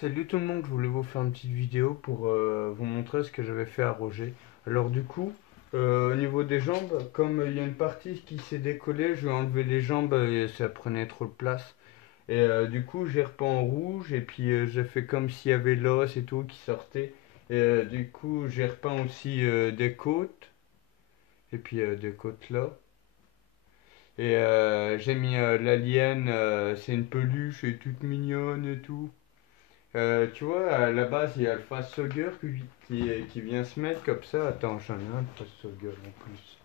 Salut tout le monde, je voulais vous faire une petite vidéo pour vous montrer ce que j'avais fait à Roger. Alors du coup, au niveau des jambes, comme il y a une partie qui s'est décollée, je vais enlever les jambes et ça prenait trop de place. Et du coup, j'ai repeint en rouge et puis j'ai fait comme s'il y avait l'os et tout qui sortait. Et du coup, j'ai repeint aussi des côtes et puis des côtes là. Et j'ai mis l'alien, c'est une peluche et toute mignonne et tout. Tu vois, à la base, il y a le facehugger qui vient se mettre comme ça. Attends, j'en ai un de facehugger en plus.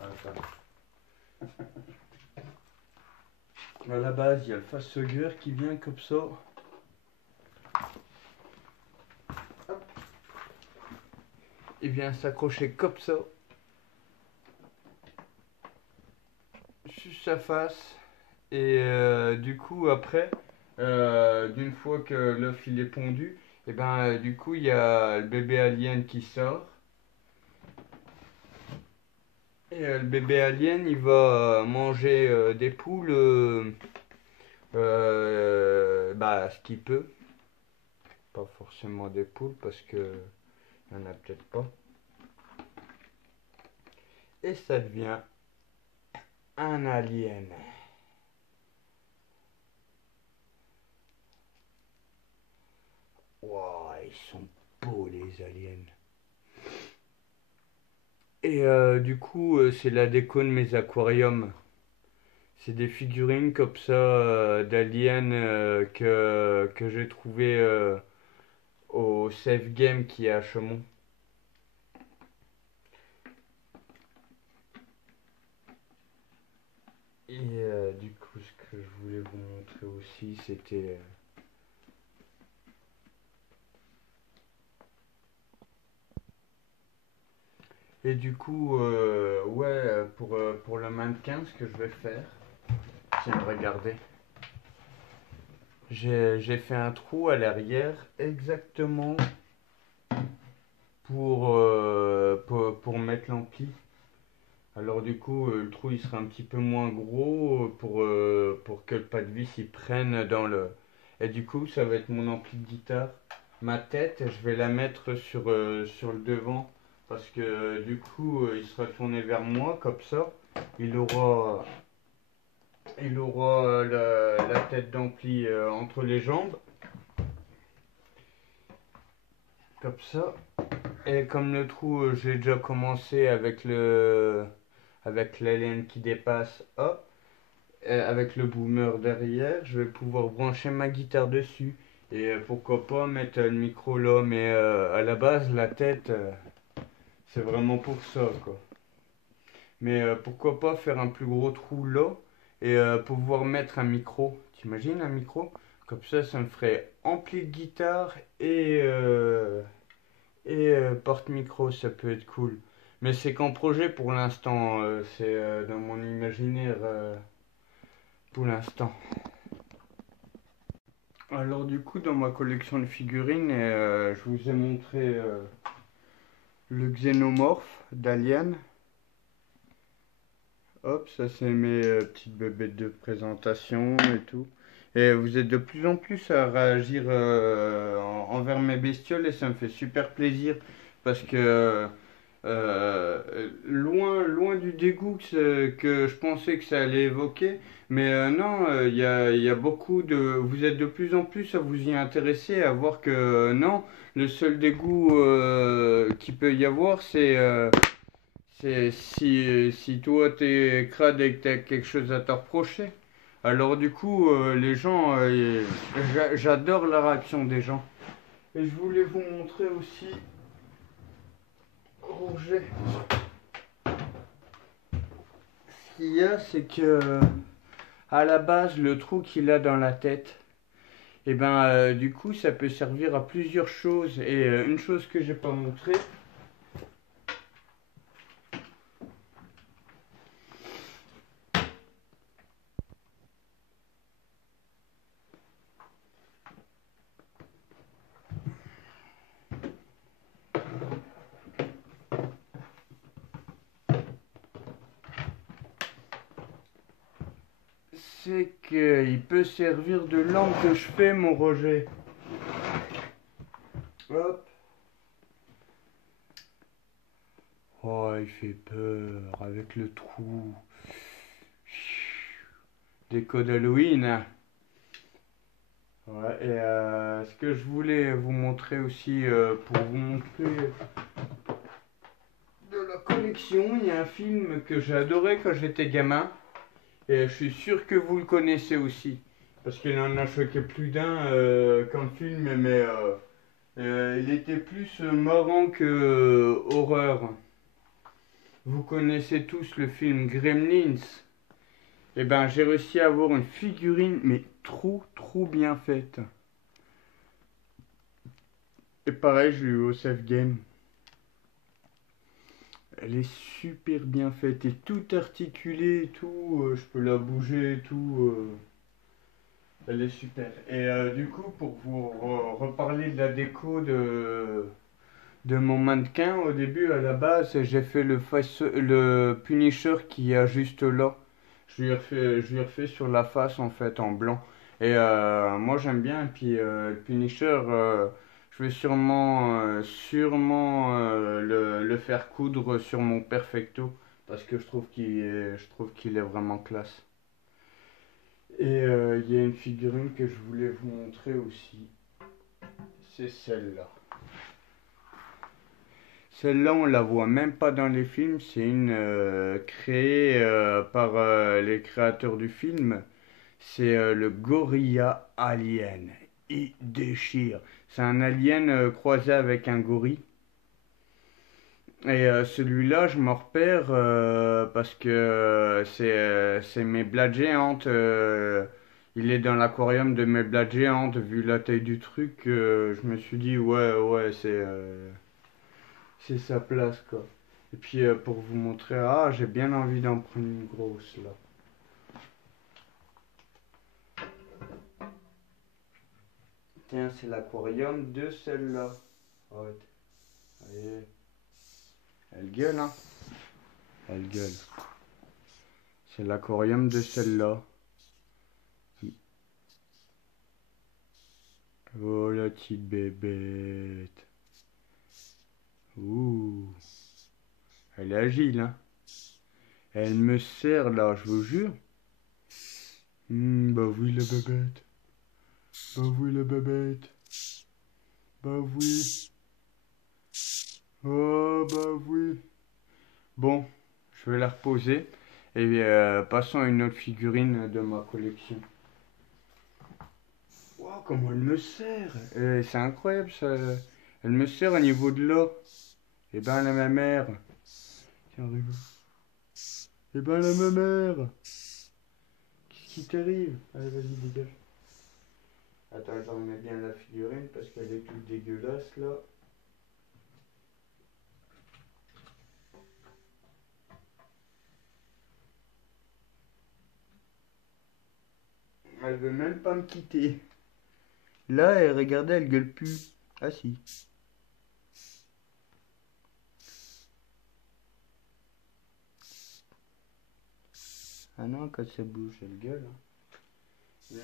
Attends. À la base, il y a le facehugger qui vient comme ça. Hop. Il vient s'accrocher comme ça. Sur sa face. Et du coup, après, d'une fois que l'œuf il est pondu, et ben du coup, il y a le bébé alien qui sort. Et le bébé alien, il va manger des poules. Bah, ce qu'il peut, pas forcément des poules parce que il y en a peut-être pas. Et ça devient un alien. Wow, ils sont beaux les aliens. Et du coup, c'est la déco de mes aquariums. C'est des figurines comme ça d'aliens que j'ai trouvé au Safe Game qui est à Chaumont. Et du coup, ce que je voulais vous montrer aussi, c'était et du coup, ouais, pour le mannequin, ce que je vais faire, tiens, regardez. J'ai fait un trou à l'arrière exactement pour mettre l'ampli. Alors du coup, le trou il sera un petit peu moins gros pour que le pas de vis il prenne dans le... Et du coup, ça va être mon ampli de guitare. Ma tête, je vais la mettre sur le devant parce que du coup, il sera tourné vers moi comme ça. Il aura, il aura la tête d'ampli entre les jambes, comme ça. Et comme le trou, j'ai déjà commencé avec la laine qui dépasse, hop, avec le boomer derrière, je vais pouvoir brancher ma guitare dessus. Et pourquoi pas mettre le micro là, mais à la base, la tête, c'est vraiment pour ça, quoi. Mais pourquoi pas faire un plus gros trou là et pouvoir mettre un micro. T'imagines un micro? Comme ça me ferait ampli de guitare et porte-micro, ça peut être cool. Mais c'est qu'en projet pour l'instant, c'est dans mon imaginaire pour l'instant. Alors du coup, dans ma collection de figurines, je vous ai montré le xénomorphe d'Alien. Hop, ça c'est mes petites bébêtes de présentation et tout. Et vous êtes de plus en plus à réagir envers mes bestioles et ça me fait super plaisir parce que loin du dégoût que je pensais que ça allait évoquer, mais non, il y a beaucoup de... Vous êtes de plus en plus à vous y intéresser, à voir que non, le seul dégoût qu'il peut y avoir, c'est si toi t'es crade et que t'as quelque chose à te reprocher. Alors du coup, les gens, j'adore la réaction des gens. Et je voulais vous montrer aussi Roger. Ce qu'il y a, c'est que à la base, le trou qu'il a dans la tête, et ben du coup, ça peut servir à plusieurs choses. Et une chose que j'ai pas montré, c'est qu'il peut servir de lampe de chevet, mon Roger. Hop. Oh, il fait peur avec le trou. Déco d'Halloween, hein. Ouais, et ce que je voulais vous montrer aussi, pour vous montrer de la collection, il y a un film que j'ai adoré quand j'étais gamin. Et je suis sûr que vous le connaissez aussi. Parce qu'il en a choqué plus d'un comme film, mais il était plus marrant que horreur. Vous connaissez tous le film Gremlins. Eh ben, j'ai réussi à avoir une figurine, mais trop bien faite. Et pareil, je l'ai eu au Safe Game. Elle est super bien faite et tout articulé et tout. Je peux la bouger et tout. Elle est super. Et du coup, pour vous reparler de la déco de mon mannequin, au début, à la base, j'ai fait le Punisher qui a juste là. Je lui ai refait sur la face en fait en blanc. Et moi j'aime bien. Et puis le Punisher, je vais sûrement le faire coudre sur mon Perfecto parce que je trouve qu'il est vraiment classe. Et il y a une figurine que je voulais vous montrer aussi. C'est celle-là. Celle-là, on la voit même pas dans les films. C'est une créée par les créateurs du film. C'est le Gorilla Alien. Il déchire. C'est un alien croisé avec un gorille. Et celui-là, je m'en repère parce que c'est mes blagues géantes. Il est dans l'aquarium de mes blagues géantes. Vu la taille du truc, je me suis dit, ouais, c'est sa place, quoi. Et puis, pour vous montrer, j'ai bien envie d'en prendre une grosse, là. Tiens, c'est l'aquarium de celle-là. Ouais. Allez. Elle gueule, hein. Elle gueule. C'est l'aquarium de celle-là. Oh, la petite bébête. Ouh. Elle est agile, hein. Elle me serre, là, je vous jure. Bah oui, la bébête. Bah oui, la bébête. Bah oui. Oh, bah oui. Bon, je vais la reposer. Et passons à une autre figurine de ma collection. Wow, comment elle me serre! C'est incroyable ça. Elle me serre au niveau de l'eau. Et ben la mère. Tiens, regarde. Et ben la mère. Qu'est-ce qui t'arrive? Allez, vas-y, dégage. Attends, je remets bien la figurine parce qu'elle est toute dégueulasse là. Elle veut même pas me quitter. Là, regardez, elle gueule plus. Ah si. Ah non, quand ça bouge, elle gueule, hein.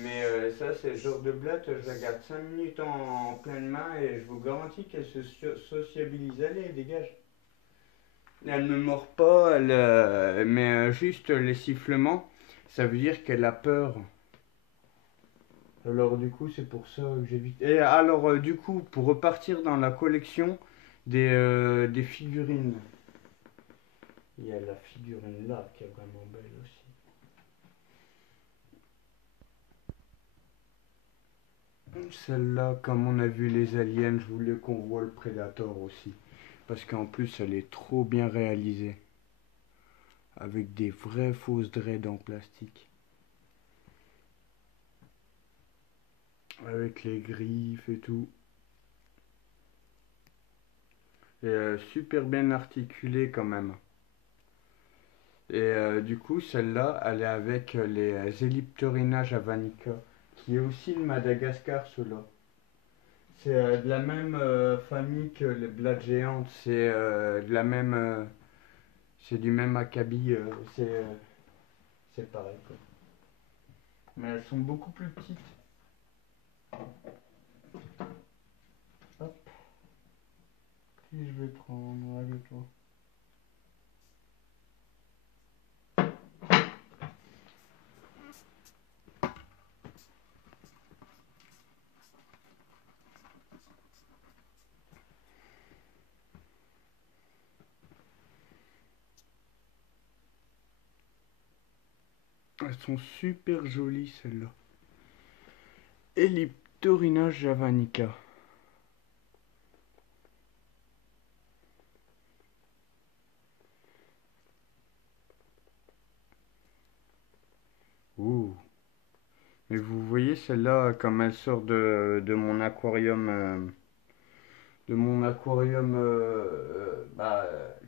Mais ça, c'est le genre de blatte, je la garde 5 minutes en pleine main et je vous garantis qu'elle se sociabilise. Allez, dégage. Elle ne mord pas, mais juste les sifflements, ça veut dire qu'elle a peur. Alors du coup, c'est pour ça que j'évite. Et alors du coup, pour repartir dans la collection des figurines, il y a la figurine là qui est vraiment belle aussi. Celle-là, comme on a vu les aliens, je voulais qu'on voit le Predator aussi. Parce qu'en plus, elle est trop bien réalisée. Avec des vraies fausses dreads en plastique. Avec les griffes et tout. Et super bien articulée quand même. Et du coup, celle-là, elle est avec les Elyptorina javanica, qui est aussi de Madagascar, ceux-là. C'est de la même famille que les blattes géantes. C'est de la même. C'est du même acabit. C'est pareil, quoi. mais elles sont beaucoup plus petites. Hop, qui je vais prendre? Allez, toi. Elles sont super jolies celles-là. Elyptorina javanica. Ouh. Mais vous voyez celle-là comme elle sort de mon aquarium.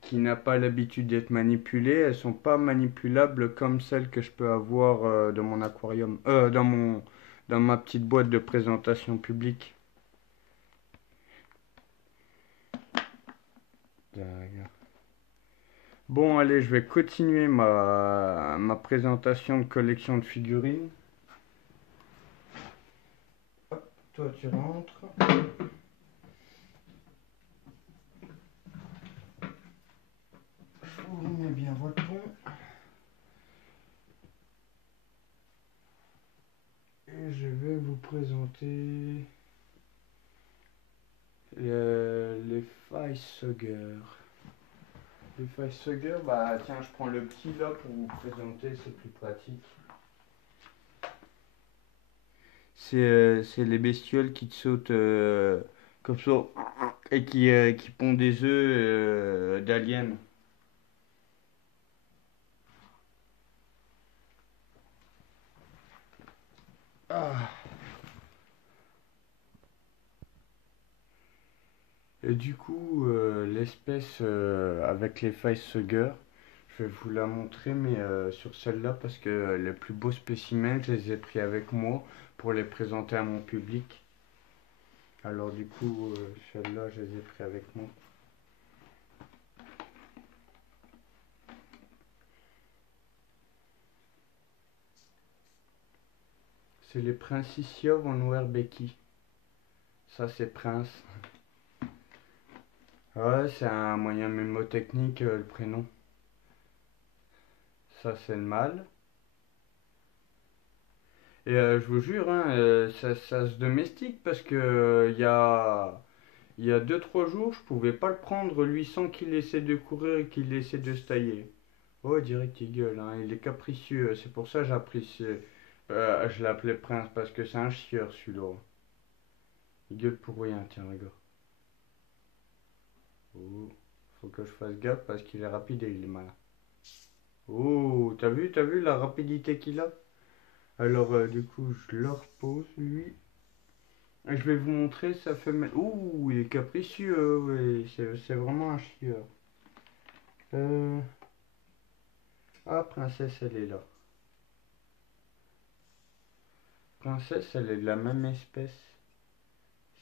Qui n'a pas l'habitude d'être manipulée. Elles sont pas manipulables comme celles que je peux avoir dans mon aquarium. Dans ma petite boîte de présentation publique. D'accord. Bon, allez, je vais continuer ma présentation de collection de figurines. Hop, toi tu rentres. Vous mettez bien votre pont. Et je vais vous présenter les Facehugger. Les Facehugger, bah tiens, je prends le petit là pour vous présenter, c'est plus pratique. C'est les bestioles qui te sautent comme ça et qui pondent des œufs d'aliens. Ah. Et du coup, l'espèce avec les Facehugger, je vais vous la montrer, mais sur celle-là, parce que les plus beaux spécimens, je les ai pris avec moi pour les présenter à mon public. Alors du coup, celle-là, je les ai pris avec moi. C'est les Princicia von Werbecky. Ça, c'est Prince. Ouais, c'est un moyen mémotechnique, le prénom. Ça, c'est le mâle. Et je vous jure, hein, ça se domestique parce que il y a 2-3 jours, je pouvais pas le prendre lui sans qu'il essaie de courir et qu'il essaie de se tailler. Oh, direct, il gueule, hein, il est capricieux. C'est pour ça que j'apprécie. Je l'appelais Prince parce que c'est un chieur celui-là. Il gueule pour rien, tiens, regarde. Oh, faut que je fasse gaffe parce qu'il est rapide et il est malin. Oh, t'as vu la rapidité qu'il a? Alors, du coup, je le repose, lui. Et je vais vous montrer, ça fait... Ouh, il est capricieux, ouais, c'est vraiment un chieur. Euh... Ah, Princesse, elle est là. Princesse, elle est de la même espèce.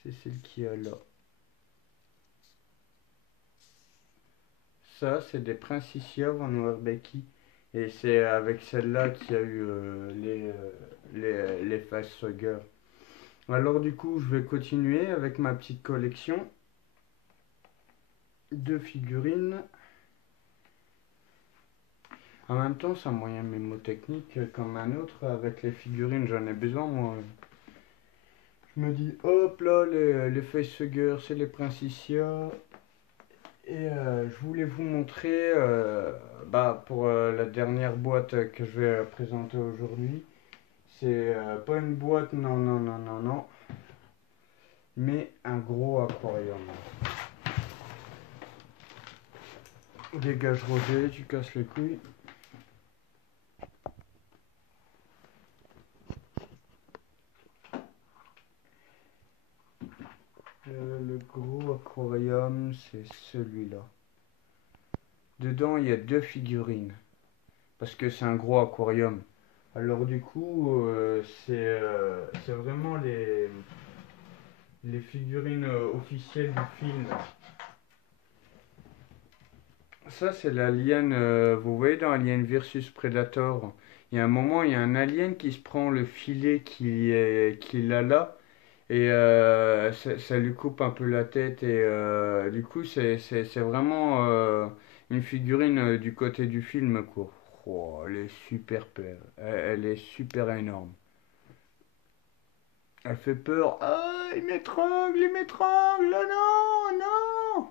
C'est celle qui est là. Ça, c'est des Princicia von Werbecky. Et c'est avec celle-là qu'il y a eu les Facehugger. Alors du coup, je vais continuer avec ma petite collection de figurines. En même temps, c'est un moyen mémotechnique comme un autre. Avec les figurines, j'en ai besoin, moi. Je me dis, hop là, les Facehugger, c'est les Princicia. Et je voulais vous montrer, pour la dernière boîte que je vais présenter aujourd'hui. C'est pas une boîte, non, non, non, non, non, mais un gros aquarium. Dégage Roger, tu casses les couilles. Le gros aquarium, c'est celui-là. Dedans, il y a 2 figurines. Parce que c'est un gros aquarium. Alors du coup, c'est vraiment les figurines officielles du film. Ça, c'est l'alien, vous voyez dans Alien versus Predator, Il y a un moment, il y a un alien qui se prend le filet qu'il a là et ça lui coupe un peu la tête et du coup c'est vraiment une figurine du côté du film quoi. Oh, elle est super peur, elle est super énorme. Elle fait peur. Ah, il m'étrangle, non, non.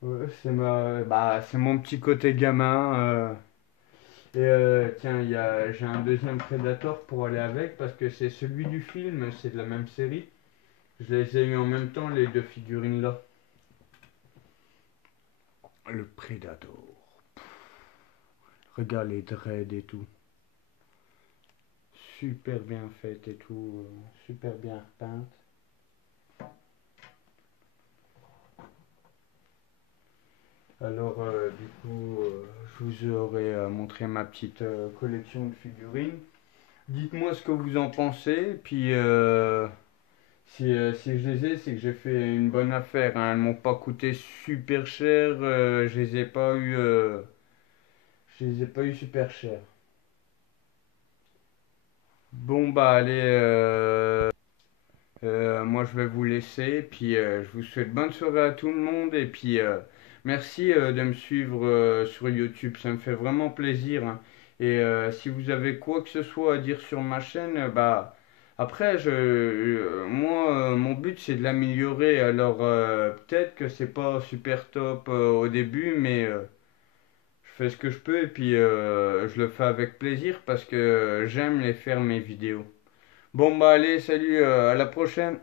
Ouais, c'est mon petit côté gamin. Et tiens, j'ai un deuxième Predator pour aller avec parce que c'est celui du film, c'est de la même série. Je les ai eu en même temps, les deux figurines là. Le Predator. Regarde les dreads et tout. Super bien faite et tout. Super bien repeinte. Alors, du coup, je vous aurais montré ma petite collection de figurines. Dites-moi ce que vous en pensez. Puis, si je les ai, c'est que j'ai fait une bonne affaire, hein. Elles m'ont pas coûté super cher. Je les ai pas eu super cher. Bon, bah, allez. Moi, je vais vous laisser. Puis, je vous souhaite bonne soirée à tout le monde. Et puis, merci de me suivre sur YouTube. Ça me fait vraiment plaisir, hein. Et si vous avez quoi que ce soit à dire sur ma chaîne, bah, après, moi, mon but, c'est de l'améliorer. Alors, peut-être que c'est pas super top au début, mais je fais ce que je peux. Et puis, je le fais avec plaisir parce que j'aime les faire mes vidéos. Bon, bah, allez, salut, à la prochaine.